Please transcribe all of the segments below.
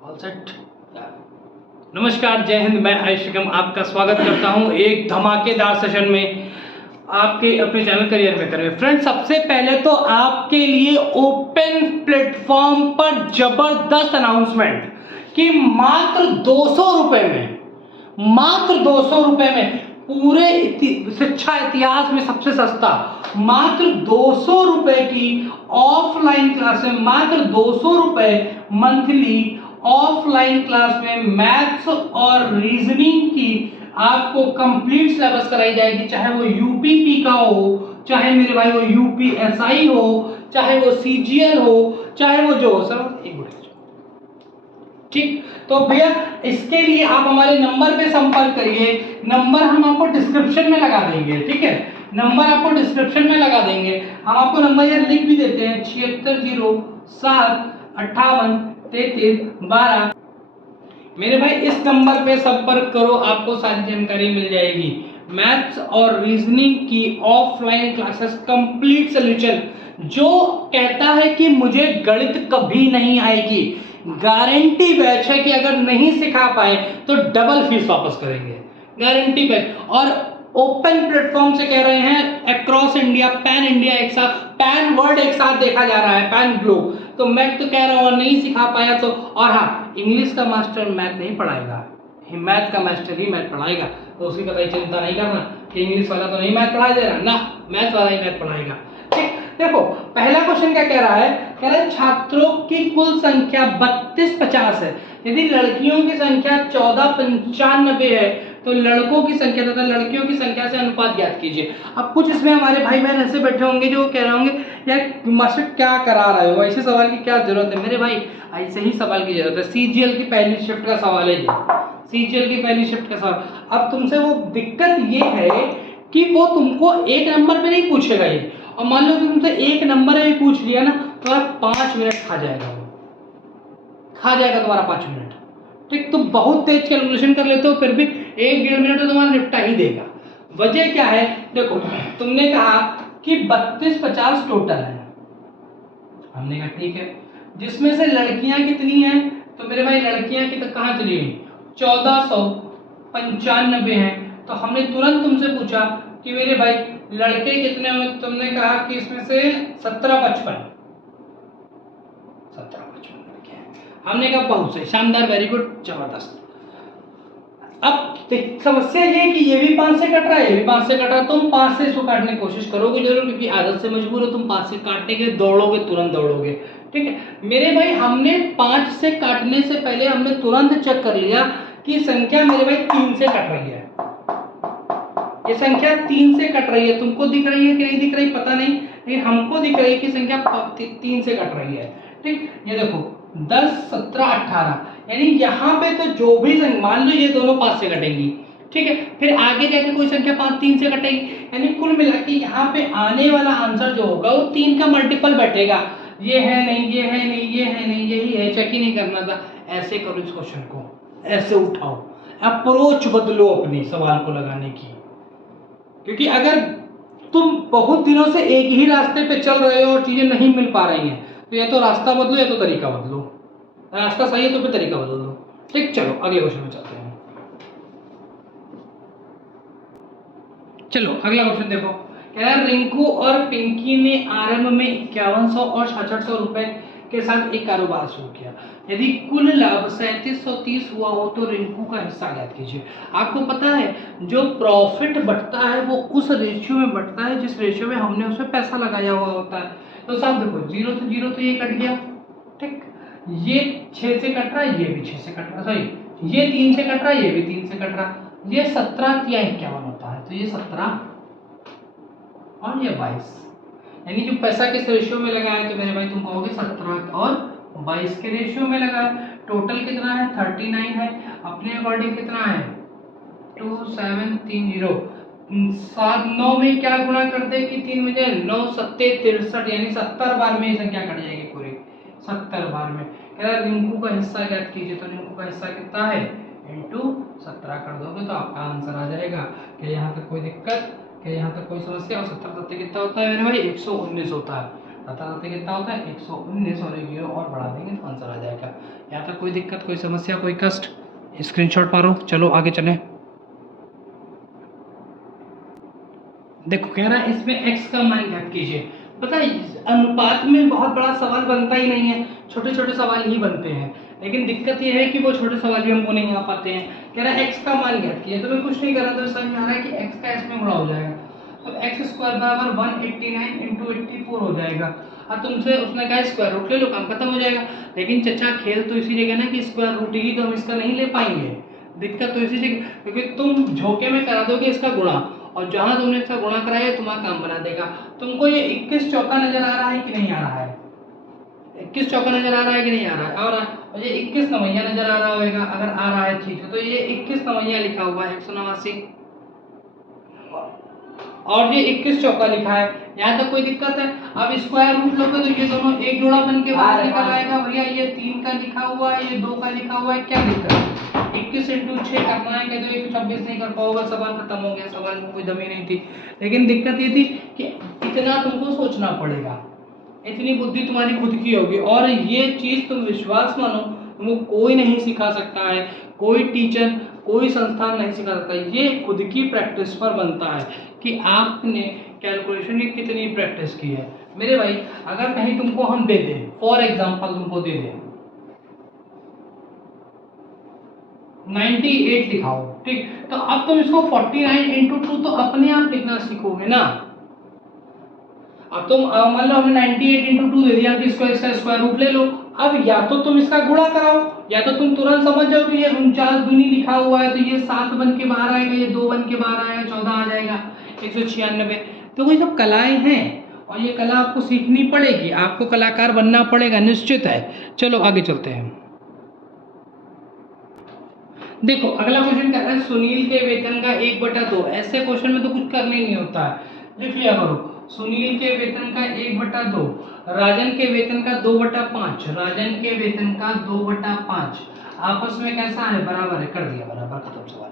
All set. नमस्कार, जय हिंद। मैं आयुष्कम आपका स्वागत करता हूं एक धमाकेदार सेशन में आपके अपने चैनल करियर में करें। फ्रेंड्स, सबसे पहले तो आपके लिए ओपन प्लेटफॉर्म पर जबरदस्त अनाउंसमेंट कि मात्र 200 रुपए में, मात्र 200 रुपए में पूरे शिक्षा इतिहास में सबसे सस्ता, मात्र 200 रुपए की ऑफलाइन क्लास में, मात्र 200 रुपए मंथली ऑफलाइन क्लास में मैथ्स और रीजनिंग की आपको कंप्लीट सिलेबस कराई जाएगी। चाहे वो यूपीपी का हो, चाहे मेरे भाई वो यूपीएसआई हो, चाहे वो सीजीएल हो, चाहे वो जो हो। सर एक मिनट, ठीक। तो भैया इसके लिए आप हमारे नंबर पे संपर्क करिए। नंबर हम आपको डिस्क्रिप्शन में लगा देंगे, ठीक है। नंबर आपको डिस्क्रिप्शन में लगा देंगे। हम आपको नंबर यार लिख भी देते हैं 7607583312। मेरे भाई इस नंबर पे संपर्क करो, आपको सारी जानकारी मिल जाएगी। मैथ्स और रीजनिंग की ऑफलाइन क्लासेस कंप्लीट सोल्यूशन। जो कहता है कि मुझे गणित कभी नहीं आएगी, गारंटी बैच है कि अगर नहीं सिखा पाए तो डबल फीस वापस करेंगे, गारंटी बैच। और ओपन प्लेटफॉर्म से कह रहे हैं, अक्रॉस इंडिया, पैन इंडिया एक साथ, पैन वर्ल्ड एक साथ देखा जा रहा है, पैन ग्लोब। तो मैं तो कह रहा हूँ नहीं सिखा पाया तो, और हाँ, इंग्लिश का मास्टर मैथ नहीं पढ़ाएगा, मैथ का मास्टर ही मैथ पढ़ाएगा। तो उसकी कतई चिंता नहीं करना कि इंग्लिश वाला तो नहीं मैथ पढ़ा दे रहा ना, मैथ वाला ही मैथ पढ़ाएगा, ठीक। देखो पहला क्वेश्चन क्या कह रहा है, कह रहा है छात्रों की कुल संख्या 3250 है। यदि लड़कियों की संख्या 1495 है तो लड़कों की संख्या तथा लड़कियों की संख्या से अनुपात ज्ञात कीजिए। अब कुछ इसमें हमारे भाई बहन ऐसे बैठे होंगे जो कह रहे होंगे यार मास्टर क्या करा रहे हो, ऐसे सवाल की क्या जरूरत है। मेरे भाई ऐसे ही सवाल की जरूरत है, सीजीएल की पहली शिफ्ट का सवाल है ये, सीजीएल की पहली शिफ्ट का सवाल। अब तुमसे वो दिक्कत ये है कि वो तुमको एक नंबर पे नहीं पूछेगा ये, और मान लो कि तुमसे एक नंबर में पूछ लिया ना तो 5 मिनट खा जाएगा, वो खा जाएगा तुम्हारा 5 मिनट, ठीक। तुम बहुत तेज कैलकुलेशन कर लेते हो, फिर भी 1-1.5 मिनट तो तुम्हारा निपटा ही देगा। वजह क्या है, देखो तुमने कहा कि 3250 टोटल है, हमने कहा ठीक है, जिसमें से लड़कियां कितनी हैं, तो मेरे भाई लड़कियां की तो कहाँ चली गई, 1495 हैं। तो हमने तुरंत तुमसे पूछा कि मेरे भाई लड़के कितने होंगे, तो तुमने कहा कि इसमें से 1755 लड़के हैं। हमने कहा बहुत सही, शानदार, वेरी गुड, जबरदस्त। अब समस्या ये है कि ये भी 5 से कट रहा है, ये भी 5 से कट रहा है। तुम 5 से इसको काटने की कोशिश करोगे जरूर, क्योंकि आदत से मजबूर हो तुम। 5 से काटने के लिए दौड़ोगे, तुरंत दौड़ोगे, ठीक है। मेरे भाई हमने 5 से काटने से पहले हमने तुरंत चेक कर लिया कि संख्या मेरे भाई 3 से कट रही है। ये संख्या 3 से कट रही है, तुमको दिख रही है कि नहीं दिख रही पता नहीं, लेकिन हमको दिख रही है कि संख्या 3 से कट रही है, ठीक। ये देखो 10, 17, 18, यानी यहाँ पे तो जो भी मान लो ये दोनों 5 से कटेंगी, ठीक है। फिर आगे जाके कोई संख्या 3 से कटेगी, यानी कुल मिला के यहाँ पे आने वाला आंसर जो होगा वो 3 का मल्टीपल बैठेगा। ये है नहीं, ये है नहीं, ये है नहीं, यही है, चेक ही नहीं करना था। ऐसे करो इस क्वेश्चन को, ऐसे उठाओ, अप्रोच बदलो अपनी सवाल को लगाने की। क्योंकि अगर तुम बहुत दिनों से एक ही रास्ते पे चल रहे हो और चीजें नहीं मिल पा रही हैं, तो या तो रास्ता बदलो या तो तरीका बदलो। रास्ता सही है तो फिर तरीका बदल दो, ठीक। चलो अगले क्वेश्चन में चलते हैं। चलो अगला क्वेश्चन देखो, कह रहा है रिंकू और पिंकी ने आरंभ में 5100 और 6600 रुपए के साथ एक कारोबार शुरू किया। यदि कुल लाभ 3730 हुआ हो तो रिंकू का हिस्सा ज्ञात कीजिए। आपको पता है जो प्रॉफिट बढ़ता है वो उस रेशियो में बढ़ता है जिस रेशियो में हमने उसमें पैसा लगाया हुआ होता है। तो साहब देखो 0 से 0 तो ये कट गया, ठीक। ये 6 से कट रहा है, ये भी 6 से कट रहा, सॉरी ये 3 से कट रहा है, ये भी 3 से कट रहा। ये 17 या 51 होता है, तो ये 17 और ये 22, यानी जो पैसा किस रेशियो में लगा है, तो मेरे भाई तुम कहोगे 17 और 22 के रेशियो में लगा है। टोटल कितना है, 39 है। अपने अकॉर्डिंग कितना है, 2730। 9 में क्या गुणा कर दे कि 3 में जाए, 9 7 63, यानी 70 बार में ये संख्या कट जाएगी पूरी, 70 बार में। कह रहा रिंकू का हिस्सा ज्ञात कीजिए, तो रिंकू का हिस्सा कितना है, इंटू 17 कर दोगे तो आपका आंसर आ जाएगा। क्या यहाँ तक कोई दिक्कत, क्या यहाँ तक कोई समस्या। और 70 कितना होता है मेरे भाई, 119 होता है, अतः कितना होता है 119 और 0 और बढ़ा देंगे तो आंसर आ जाएगा। यहाँ तक कोई दिक्कत, कोई समस्या, कोई कष्ट? स्क्रीनशॉट मारो, चलो आगे चलें। देखो कह रहा है इसमें x का मान ज्ञात कीजिए। पता है अनुपात में बहुत बड़ा सवाल बनता ही नहीं है, छोटे छोटे सवाल ही बनते हैं, लेकिन दिक्कत ये है कि वो छोटे सवाल भी हमको नहीं आ पाते हैं। कह रहा है x का मान ज्ञात कीजिए, तो मैं कुछ नहीं कर रहा, तो समझ में आ रहा है कि x का s में गुणा हो जाएगा, तो x स्क्वायर बराबर 189 इंटू 84 हो जाएगा। और तुमसे उसने कहा स्क्वायर रूट ले लो, काम खत्म हो जाएगा। लेकिन चचा खेल तो इसी जगह ना कि स्क्वायर रूट ही, तो हम इसका नहीं ले पाएंगे, दिक्कत तो इसी जगह, क्योंकि तुम झोंके में करा दोगे इसका गुणा, और जहां तुमने इसका गुणा कराया तुम्हारा काम बना देगा। तुमको ये 21 चौका नजर आ रहा है कि नहीं आ रहा है? 21 चौका नजर आ रहा है कि नहीं आ रहा है? और ये 21 नवैया नजर आ रहा होगा, अगर आ रहा है ठीक है, तो ये 21 नवैया लिखा हुआ है 189, और ये 21 चौका लिखा है। यहाँ तक कोई दिक्कत है? अब स्क्वायर रूट लोगे तो ये दोनों एक जोड़ा बन के बाहर निकल आएगा। भैया ये 3 का लिखा हुआ है, ये 2 का लिखा हुआ है, क्या दिक्कत है? 21 इंटू 6 करना है, कहते 126 नहीं कर पाओगे, सवाल खत्म हो गया, सवाल में कोई दमी नहीं थी। लेकिन दिक्कत ये थी कि इतना तुमको सोचना पड़ेगा, इतनी बुद्धि तुम्हारी खुद की होगी, और ये चीज तुम विश्वास मानो तुमको कोई नहीं सिखा सकता है, कोई टीचर कोई संस्थान नहीं सिखा सकता। ये खुद की प्रैक्टिस पर बनता है कि आपने कैलकुलेशन की कितनी प्रैक्टिस की है। मेरे भाई अगर कहीं तुमको हम दे दें, फॉर एग्जांपल तुमको दे दें 98 लिखाओ, ठीक, तो अब तुम इसको 49 इंटू 2 तो अपने आप लिखना सीखोगे ना। अब तुम मान लो हमने 98 इंटू 2 दे दिया, इसका स्क्वायर रूट ले लो। अब या तो तुम इसका गुणा कराओ, या तो तुम तुरंत समझ जाओ कि ये 49 दूनी लिखा हुआ है, तो ये 7 बन के बाहर आएगा, ये 2 बन के बाहर आएगा, 14 आ जाएगा, 196। तो कोई सब कलाएं हैं, और ये कला आपको सीखनी पड़ेगी, आपको कलाकार बनना पड़ेगा, निश्चित है। चलो आगे चलते हैं। देखो अगला क्वेश्चन क्या है, सुनील के वेतन का 1/2। ऐसे क्वेश्चन में तो कुछ करने नहीं होता है, लिख लिया करो। सुनील के वेतन का 1/2, राजन के वेतन का 2/5, राजन के वेतन का 2/5 आपस में कैसा है, बराबर है, कर दिया बराबर, खत्म सवाल,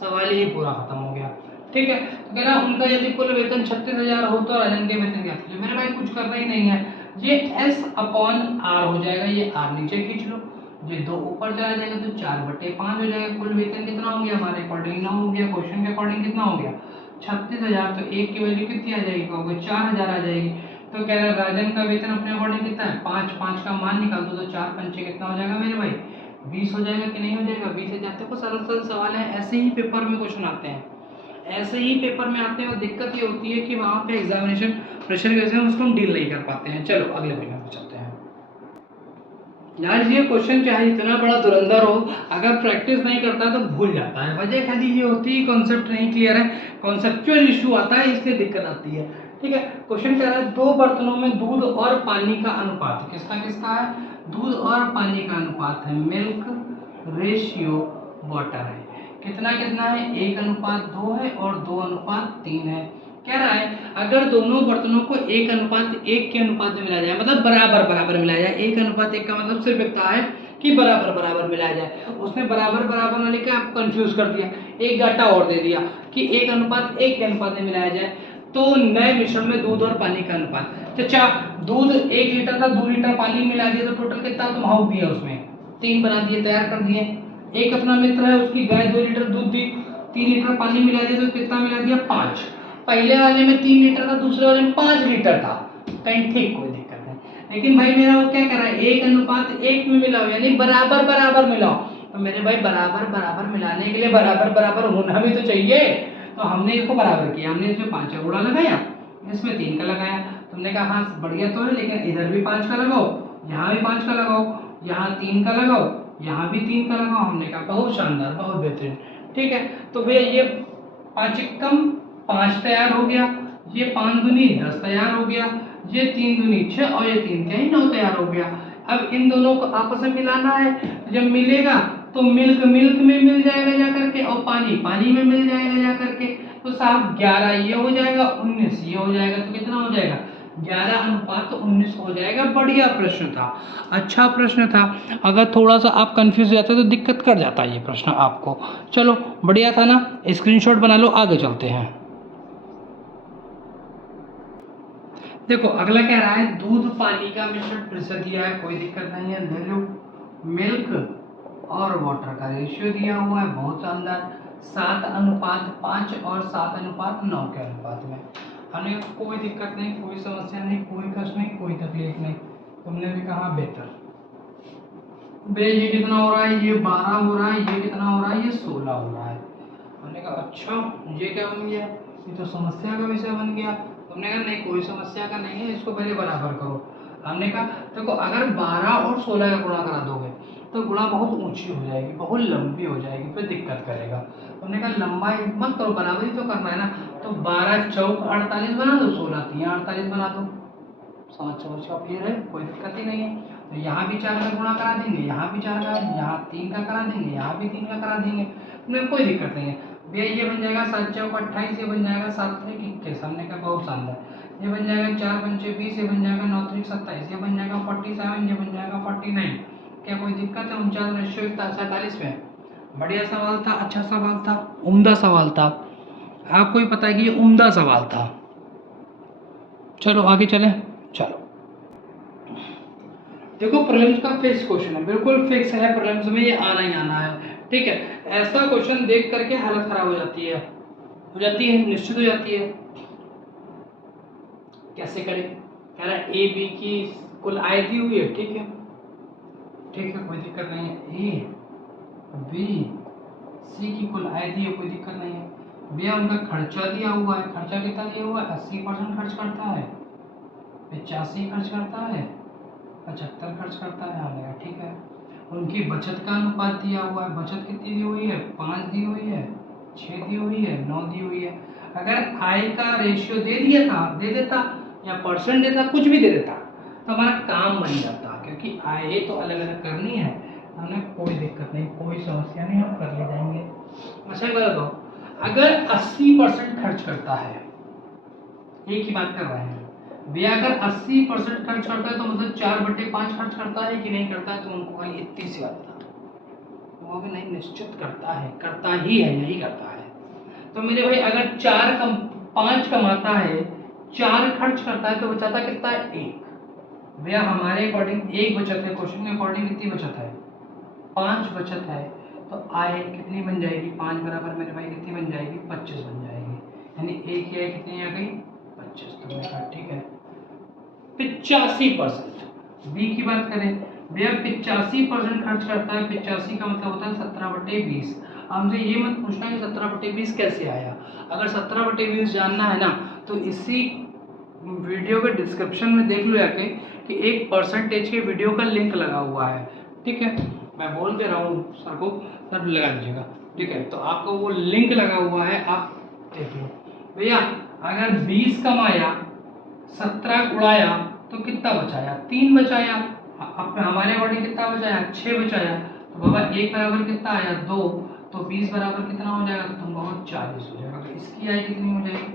सवाल ही पूरा खत्म हो गया। ठीक है, तो कह रहा उनका यदि कुल वेतन 36,000 हो तो राजन के वेतन क्या कीजिए। मेरे भाई कुछ करना ही नहीं है, ये S/R हो जाएगा, ये R नीचे खींच लो, ये 2 ऊपर चला जाएगा तो 4/5 हो जाएगा। कुल वेतन कितना हो गया हमारे अकॉर्डिंग, ना हो गया, क्वेश्चन के अकॉर्डिंग कितना हो गया 36,000, तो एक की वैल्यू कितनी आ जाएगी, कहोगे 4,000 आ जाएगी। तो कह रहा है राजन का वेतन अपने अकॉर्डिंग कितना है 5, 5 का मान निकाल दो, तो 4 पंचे कितना हो जाएगा मेरे भाई 20 हो जाएगा कि नहीं हो जाएगा, 20,000। देखो सरल सरल सवाल है, ऐसे ही पेपर में क्वेश्चन आते हैं, ऐसे ही पेपर में आते हैं। और दिक्कत ये होती है कि वहाँ पे एग्जामिनेशन प्रेशर की वजह से उसको हम डील नहीं कर पाते हैं। चलो अगले क्वेश्चन पे चलते हैं। यार ये क्वेश्चन चाहे इतना बड़ा धुरंधर हो, अगर प्रैक्टिस नहीं करता तो भूल जाता है। वजह खाली ये होती है कॉन्सेप्ट नहीं क्लियर है, कॉन्सेप्चुअल इशू आता है, इसलिए दिक्कत आती है। ठीक है, क्वेश्चन कह रहा है 2 बर्तनों में दूध और पानी का अनुपात, किसका किसका है, दूध और पानी का अनुपात है, मिल्क रेशियो वाटर है, कितना कितना है 1:2 है और 2:3 है। कह रहा है अगर दोनों बर्तनों को 1:1 के अनुपात में मिलाया जाए, मतलब बराबर बराबर मिलाया जाए, 1:1 का मतलब सिर्फ इतना है कि बराबर बराबर मिलाया जाए। उसने बराबर बराबर में लिखा, आपको कंफ्यूज कर दिया, एक डाटा और दे दिया कि 1:1 के अनुपात में मिलाया जाए। तो नए मिश्रण में दूध और पानी का अनुपात, चचा दूध 1 लीटर था, 2 लीटर पानी मिला दिया, तो टोटल कितना तुम हाउस दिया, उसमें 3 बना दिए, तैयार कर दिए। एक अपना मित्र है, उसकी गाय 2 लीटर दूध दी, 3 लीटर पानी मिला दिया, तो कितना मिला दिया 5। पहले वाले में 3 लीटर था, दूसरे वाले में 5 लीटर था, कहीं ठीक कोई दिक्कत नहीं। लेकिन भाई मेरा वो क्या कर रहा है 1:1 में मिलाओ, यानी बराबर बराबर मिलाओ। तो मेरे भाई बराबर बराबर मिलाने के लिए बराबर बराबर होना भी तो चाहिए। तो हमने इसको बराबर किया, हमने इसमें 5 का गुणा लगाया, इसमें 3 का लगाया। तुमने कहा हाँ बढ़िया तो है, लेकिन इधर भी 5 का लगाओ, यहाँ भी 5 का लगाओ, यहाँ 3 का लगाओ, यहाँ भी 3 का लगाओ। हमने कहा बहुत शानदार, बहुत बेहतरीन। ठीक है, तो भैया ये 5 कम 5 तैयार हो गया, ये 5 दूनी 10 तैयार हो गया, ये 3 दूनी 6 और ये 3 क्या 9 तैयार हो गया। अब इन दोनों को आपस में मिलाना है, जब मिलेगा तो मिल्क मिल्क में मिल जाएगा जा करके, और पानी पानी में मिल जाएगा जा करके। तो साहब 11 ये हो जाएगा, 19 ये हो जाएगा, तो कितना हो जाएगा 11:19 हो जाएगा। बढ़िया प्रश्न था, अच्छा प्रश्न था। अगर थोड़ा सा आप कंफ्यूज जाते तो दिक्कत कर जाता है ये प्रश्न आपको। चलो बढ़िया था ना, स्क्रीनशॉट बना लो, आगे चलते हैं। देखो अगला कह रहा है दूध पानी का मिश्रण प्रतिशत दिया है, कोई दिक्कत नहीं है, ले लो। मिल्क और वाटर का रेशियो दिया हुआ है, बहुत शानदार, 7:5 और 7:9 के अनुपात में। हमने कहा कोई दिक्कत नहीं, कोई समस्या नहीं, कोई कष्ट नहीं, कोई तकलीफ नहीं। तुमने भी कहा बेहतर। बे ये कितना हो रहा है, ये 12 हो रहा है, ये कितना हो रहा है, ये 16 हो रहा है। हमने कहा अच्छा ये क्या बन गया, ये तो समस्या का विषय बन गया। हमने कहा नहीं कोई समस्या का नहीं है, इसको पहले बराबर करो। हमने कहा देखो अगर 12 और 16 का गुणा करा दोगे तो गुणा बहुत ऊंची हो जाएगी, बहुत लंबी हो जाएगी, फिर दिक्कत करेगा। हमने कहा लंबाई मत करो, बराबरी तो करना है ना। तो 12 चौक 48 बना दो, 16 3 48 बना दो, समझ का फिर है, कोई दिक्कत ही नहीं है। तो यहाँ भी 4 का गुणा करा देंगे, यहाँ भी 4 का, यहाँ 3 का करा देंगे, यहाँ भी 3 का करा देंगे, हमें कोई दिक्कत नहीं है भैया। ये बन जाएगा 7 चौक 28, ये बन जाएगा 7 त्रिक 21, हमने कहा बहुत शानदार। ये बन जाएगा 4 पंचे 20, ये बन जाएगा 9 त्रिक 27, ये बन जाएगा 47, ये बन जाएगा 49। क्या कोई दिक्कत है? 49:47 में। बढ़िया सवाल था, अच्छा सवाल था, उम्दा सवाल था। आपको ही पता है कि ये उम्दा सवाल था। चलो आगे चलें। चलो देखो प्रीलिम्स का फिक्स क्वेश्चन है, बिल्कुल फिक्स है, प्रीलिम्स में ये आना ही आना है। ठीक है, ऐसा क्वेश्चन देख करके हालत खराब हो जाती है, निश्चित हो जाती है। कैसे करें? कह रहा है ए बी की कुल आय दी हुई है, ठीक है, ठीक है, कोई दिक्कत नहीं है। ए बी सी की कुल आय दी है, कोई दिक्कत नहीं है। भैया उनका खर्चा दिया हुआ है, खर्चा कितना दिया हुआ है? 80% खर्च करता है, 85 खर्च करता है, 75 खर्च करता है, आने ठीक है। उनकी बचत का अनुपात दिया हुआ है, बचत कितनी दी हुई है? 5 दी हुई है, 6 दी हुई है, 9 दी हुई है। अगर आय का रेशियो दे दिया था, दे देता या परसेंट देता, कुछ भी दे देता तो हमारा काम बन जाता, क्योंकि आय तो अलग अलग करनी है। हमें कोई दिक्कत नहीं, कोई समस्या नहीं, हम कर ले जाएंगे। अच्छा बता दो, अगर 80% खर्च करता है, एक ही बात कर रहे हैं भैया, अगर 80% खर्च करता है तो मतलब 4/5 खर्च करता है कि नहीं करता है? तो उनको खाली इतनी सी बात था, वो भी नहीं, निश्चित करता है, करता ही है, यही करता है। तो मेरे भाई अगर 5 कमाता है, 4 खर्च करता है, तो बचाता कितना है? 1। भैया हमारे अकॉर्डिंग 1 बचत है, क्वेश्चन के अकॉर्डिंग कितनी बचत है? 5 बचत है। तो आय कितनी बन जाएगी? 5 बराबर मेरे भाई कितनी बन जाएगी? 25 बन जाएगी। यानी एक की आय कितनी आ गई? 25। तो मैंने कहा ठीक है। 85%। बी की बात करें भैया, 85% खर्च करता है, 85 का मतलब होता है 17/20। हमसे ये मत पूछना कि 17/20 कैसे आया। अगर 17/20 जानना है ना तो इसी वीडियो के डिस्क्रिप्शन में देख लो जाके कि एक परसेंटेज के वीडियो का लिंक लगा हुआ है, ठीक है, मैं बोल दे रहा हूँ सर को, सर लगा दीजिएगा, ठीक है। तो आपको वो लिंक लगा हुआ है, आप देख लो भैया। अगर 20 कमाया, 17 उड़ाया, तो कितना बचाया? 3 बचाया। अब हमारे अकॉर्डिंग कितना बचाया? 6 बचाया। तो बाबा 1 बराबर कितना आया? 2। तो 20 बराबर कितना हो जाएगा? तो तुम कहो 40 हो जाएगा। तो इसकी आय कितनी हो जाएगी?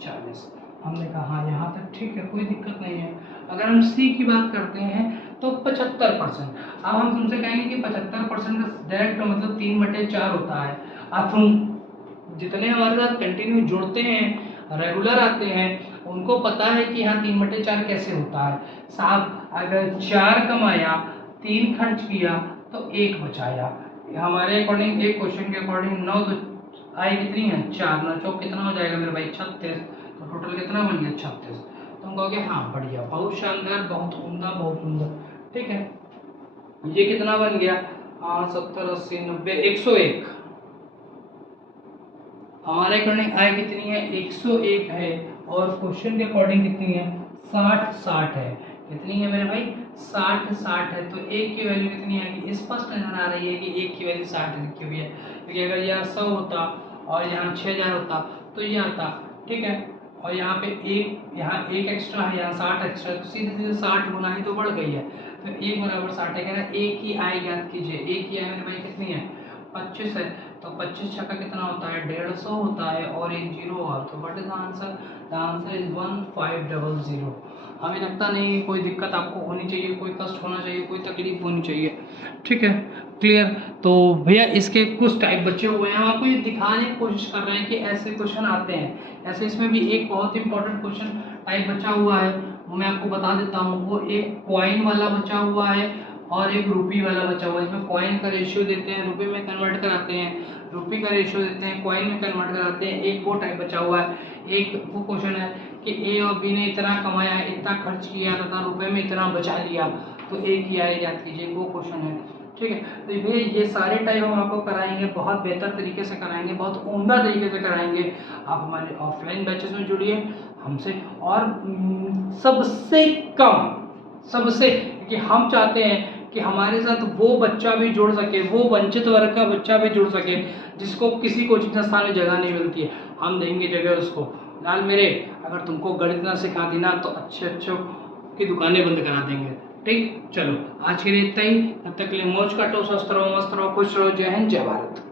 40। हमने कहा हाँ यहाँ तक ठीक है, कोई दिक्कत नहीं है। अगर हम सी की बात करते हैं तो 75%। अब हम तुमसे कहेंगे कि 75% का डायरेक्ट मतलब 3/4 होता है। अब तुम जितने हमारे साथ कंटिन्यू जुड़ते हैं, रेगुलर आते हैं, उनको पता है कि हाँ 3/4 कैसे होता है। साहब अगर 4 कमाया, 3 खर्च किया, तो 1 बचाया। हमारे अकॉर्डिंग एक क्वेश्चन के अकॉर्डिंग 9 तो आय कितनी है? 4। 9 चौक कितना हो जाएगा मेरे भाई? 36। तो टोटल कितना बन गया? 36। तुम कहोगे हाँ बढ़िया, बहुत शानदार, बहुत उम्दा, बहुत सुंदर, ठीक है। ये कितना बन गया? 70 80 90 101। हमारे अकॉर्डिंग आय कितनी है? 101 है। और क्वेश्चन के अकॉर्डिंग कितनी है? 60 है। कितनी है मेरे भाई? 60 है। तो एक की वैल्यू कितनी आएगी? स्पष्ट नजर आ रही है कि एक की वैल्यू 60 लिखी हुई है, क्योंकि अगर यहाँ 100 होता और यहाँ 6000 होता तो ये आता, ठीक है। और यहाँ पे यहाँ एक एक्स्ट्रा है, यहाँ 60 एक्स्ट्रा, तो सीधे सीधे 60 गुना ही तो बढ़ गई है। तो 1 बराबर 60 है। कह रहा है एक की आय ज्ञात कीजिए। एक की आय मेरे भाई कितनी है? 25 है। तो 25 छक्का कितना होता है? 150 होता है, और एक जीरो और। तो what is the answer? The answer is 1500। हमें लगता नहीं कोई दिक्कत आपको होनी चाहिए, कोई कष्ट होना चाहिए, कोई तकलीफ होनी चाहिए, ठीक है, क्लियर। तो भैया इसके कुछ टाइप बचे हुए हैं, हम आपको ये दिखाने की कोशिश कर रहे हैं कि ऐसे क्वेश्चन आते हैं। ऐसे इसमें भी एक बहुत इंपॉर्टेंट क्वेश्चन टाइप बचा हुआ है, वो मैं आपको बता देता हूँ। वो एक कॉइन वाला बचा हुआ है और एक रुपी वाला बचा हुआ है। इसमें कॉइन का रेशियो देते हैं, रुपये में कन्वर्ट कराते हैं, रुपी का रेशियो देते हैं, कॉइन में कन्वर्ट कराते हैं। एक वो टाइप बचा हुआ है। एक वो क्वेश्चन है कि ए और बी ने इतना कमाया, इतना खर्च किया तथा रुपए में इतना बचा लिया, तो ए की आय याद कीजिए, वो क्वेश्चन है। ठीक है, तो ये सारे टाइप हम आपको कराएंगे, बहुत बेहतर तरीके से कराएंगे, बहुत उम्दा तरीके से कराएंगे। आप हमारे ऑफलाइन बैचेस में जुड़िए हमसे। और सबसे कि हम चाहते हैं कि हमारे साथ वो बच्चा भी जुड़ सके, वो वंचित वर्ग का बच्चा भी जुड़ सके जिसको किसी कोचिंग संस्थान में जगह नहीं मिलती है। हम देंगे जगह उसको। लाल मेरे, अगर तुमको गणित ना सिखा दी ना तो अच्छे की दुकानें बंद करा देंगे। ठीक, चलो आज के लिए इतना ही। तब तक के लिए मौज काटो, स्वस्थ रहो, मस्त रहो, खुश रहो। जय हिंद, जय भारत।